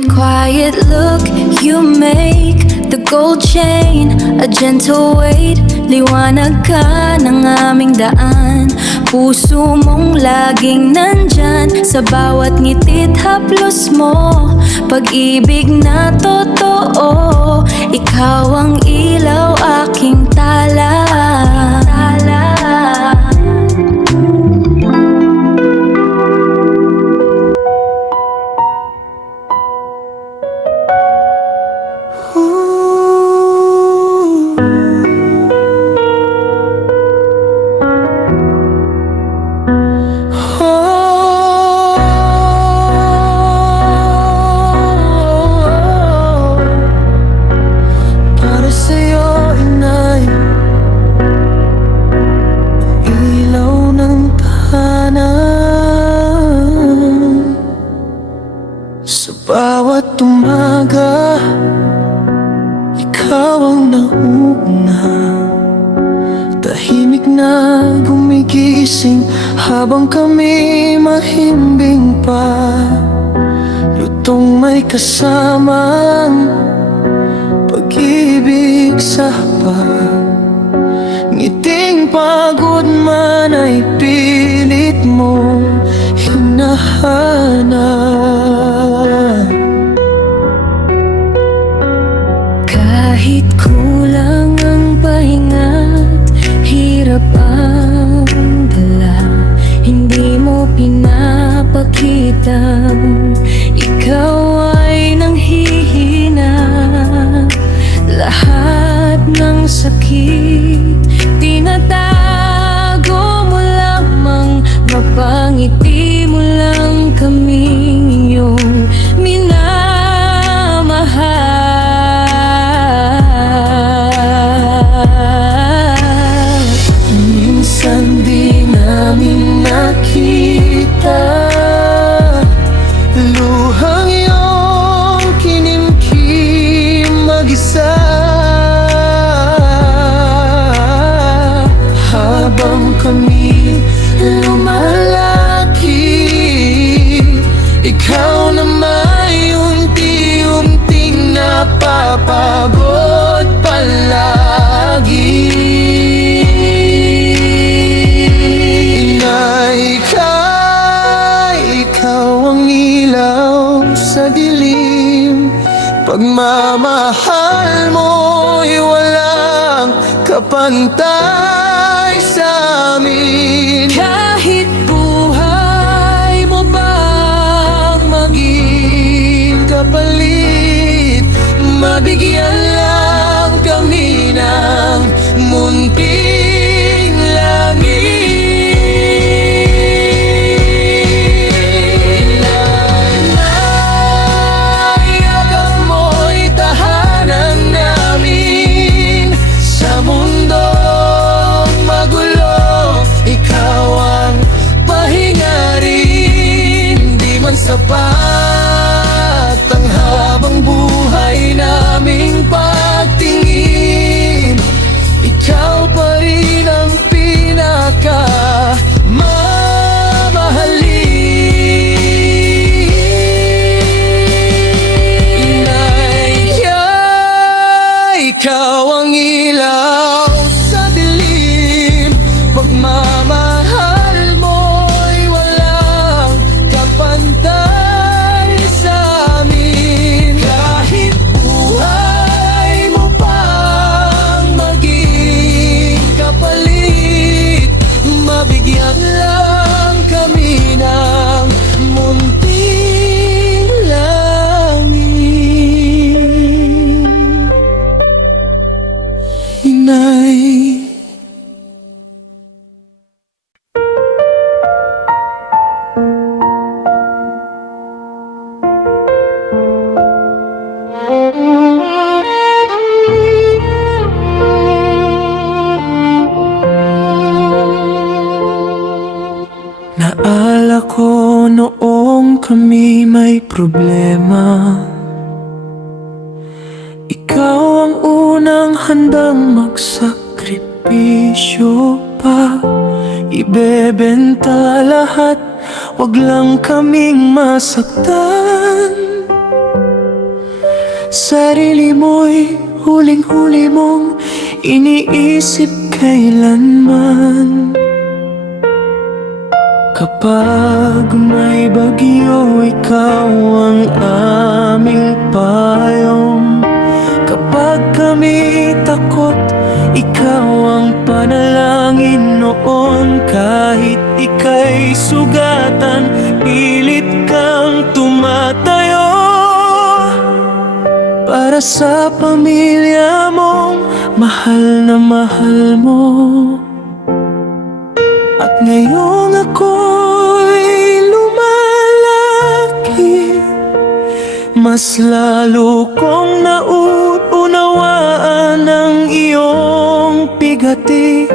That quiet look you make, the gold chain, a gentle weight. Liwanag ka ng aming daan. Puso mong laging nandyan sa bawat ngiti't haplos mo. Pag-ibig na totoo, ikaw ang ilaw, aking tala. Bawat umaga, ikaw ang nauna. Tahimik na gumigising habang kami mahimbing pa. Lutong may kasamang pag-ibig sa hapag. Ngiting pagod man ay pilit mo hinahanap. Kahit kulang ang pahinga't hirap ang dala, hindi mo pinapakitang ikaw ay nanghihina. Lahat ng sakit tinatago mo lamang, mapangiti mo lang kaming iyong minamahal. Minsan di namin nakita luhang iyong kinimkim mag-isa. Habang kami lumalaki, ikaw na may unti-unting napapagod palagi. Na ikaw ang ilaw sa dilim. Pagmamahal mo'y walang kapantay sa amin. Kahit buhay mo bang maging kapalit, mabigyan lang kami ng munting langit. Naiyakan mo'y tahanan namin sa mundong magulo. Ikaw ang pahinga rin, di man sapat ang habang buhay naming pagtingin. Ikaw pa rin ang pinaka mamahalin. Ikaw ang ilaw sa dilim. Pagmamahal mo'y walang kapantay sa amin. Kahit buhay mo pang maging kapalit, mabigyan lang kami ng munting langit. Inay, naala ko noong kami may problema. Ikaw ang unang handang magsakripisyo pa. Ibebenta lahat, wag lang kaming masaktan. Sarili mo'y huling-huli mong iniisip kailanman. Kapag may bagyo, ikaw ang aming payong. Kapag kami takot, ikaw ang panalangin noon. Kahit ika'y sugatan, pilit kang tumatayo para sa pamilya mong mahal na mahal mo. At ngayong ako'y lumalaki, mas lalo kong nauunawaan ang iyong bigati.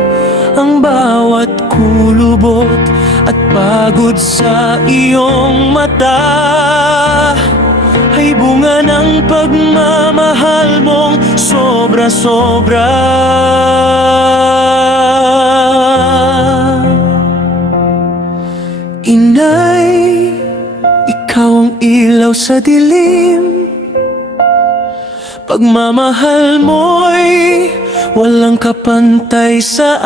Ang bawat kulubot at pagod sa iyong mata ay bunga ng pagmamahal mong sobra-sobra. Inay, ikaw ang ilaw sa dilim. Pagmamahal mo'y walang kapantay sa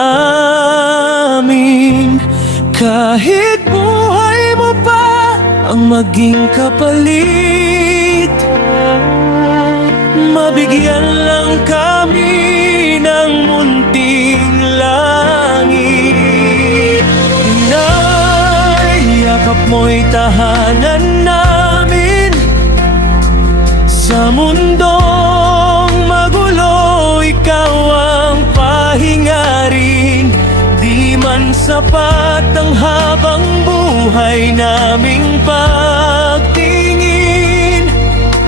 amin. Kahit buhay mo pa ang maging kapalit, mabigyan lang kami ng munting langit. Inay, yakap mo'y tahanan namin sa mundong magulo. Ikaw ang pahinga rin. Di man sapat ang habang buhay naming pagtingin,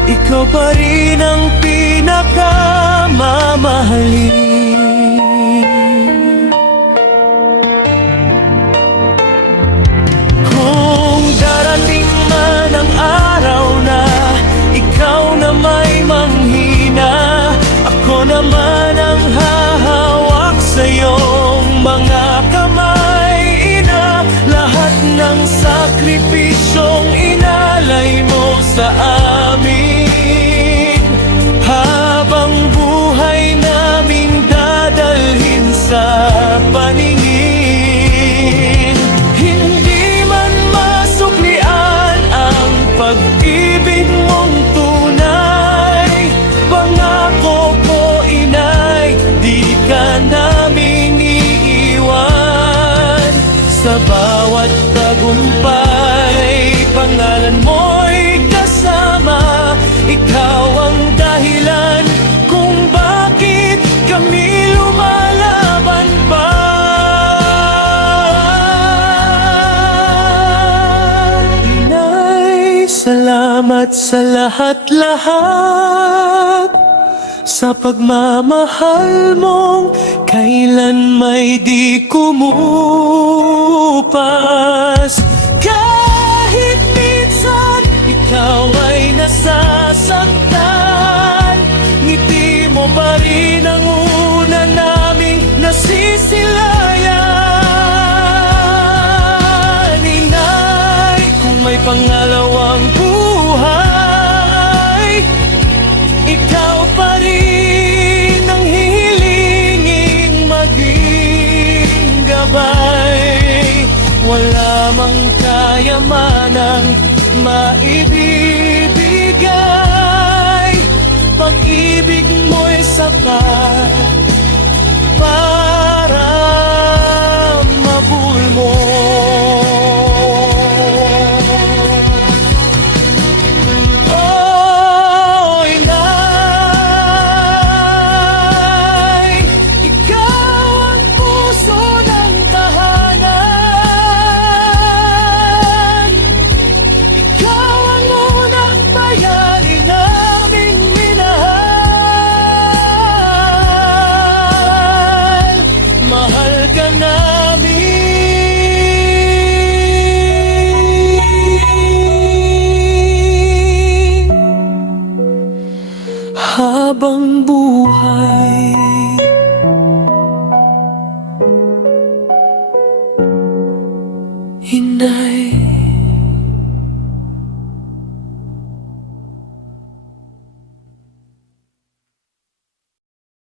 ikaw pa rin ang pinakamamahalin. Kung darating man ang araw na ikaw na may manghina, ako naman ang hahawak sa iyong mga kamay. Ina, lahat ng sakripisyong inalay mo sa amin, habang buhay naming dadalhin sa paningin. Hindi man masuklian ang pag-ibig mong tunay. Pangako ko, inay, di ka namin iiwan. Sa bawat tagumpay, pangalan mo'y kasama. Ikaw ang dahilan kung bakit kami lumalaban pa. Inay, salamat sa lahat-lahat, sa pagmamahal mong kailan may di kumupas. Kahit minsan ikaw ay nasasaktan, ngiti mo pa rin ang una naming nasisilayan. Inay, kung may pangalawang buhay, ikaw pa rin ang hihilinging maging gabay. Wala mang kayamanang maibibigay, pag-ibig mo'y sapat.